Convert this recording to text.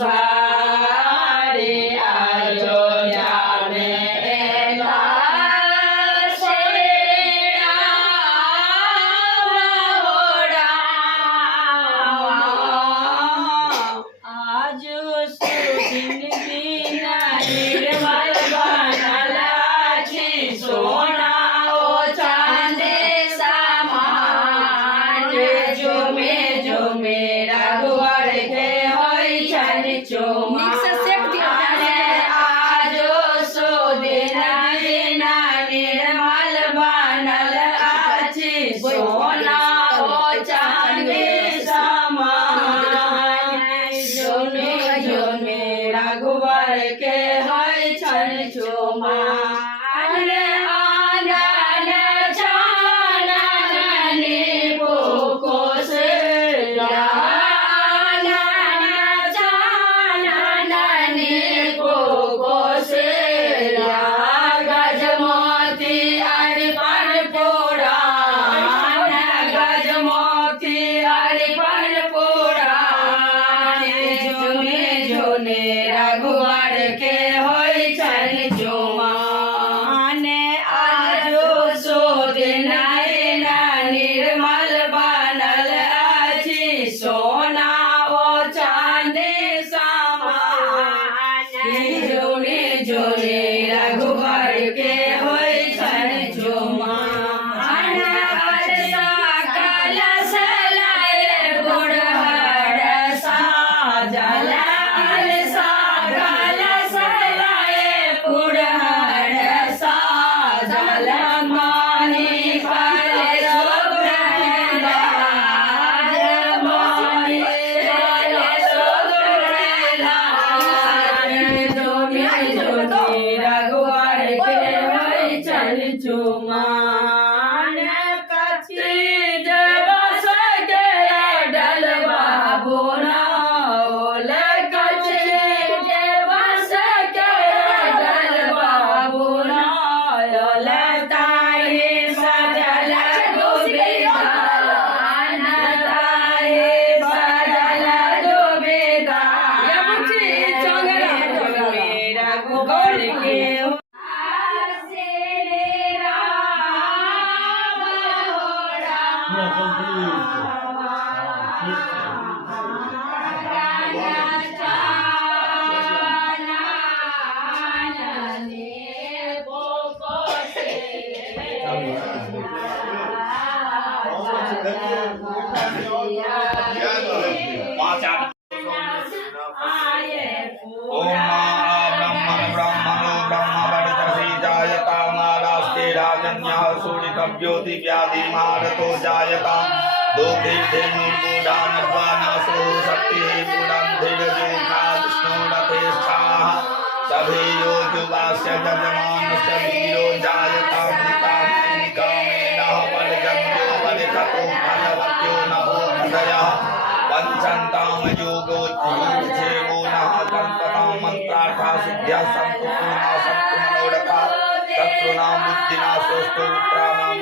बारे अयोध्या में बसे राम। आज सुदिन दिन निर्मल बनल अछि सोना ओ चांदी समान। झूमे झूमे रघुवर के होई छन चुमा। आजो सुदिन दिन निर्मल बनल अछि सोना ओ चांदी समान। झूमे झूमे रघुवर के होई छन चुमा। रघुवर के होई छन चुमान। आजो सुदिन निर्मल बनल अछि सोना ओ चांदी समान। झूमे झूमे रघुवर के होई छन चुमान। सकल सलाए गुड़हर साजल रघुवर के होई छन चुमान। कछि बस के डल बाबू नाओल। कछि बस के डल बाबू नाओल। ताहि सजल दुबिदान। ताहि सजल दुबिदान। रघुवर के ज्योति व्याधि मारतो जायता। दोर्गुडानसो शक्ति पुरंधिर्जुखाष्णुरथेष्ठाः। सभे योजुवास्य जजमानस्य वीरो जायता। कामेनः पर्जन्यो वरिखतो फलवत्यो नभो हृदयः। पंचन्ताम योगोत्थेवो नः कल्पतां मंत्रार्था सिद्ध्या सन्तु पूर्णा सन्तु मनोरथा। शत्रुनां बुद्धिनाशोऽस्तु मित्राणां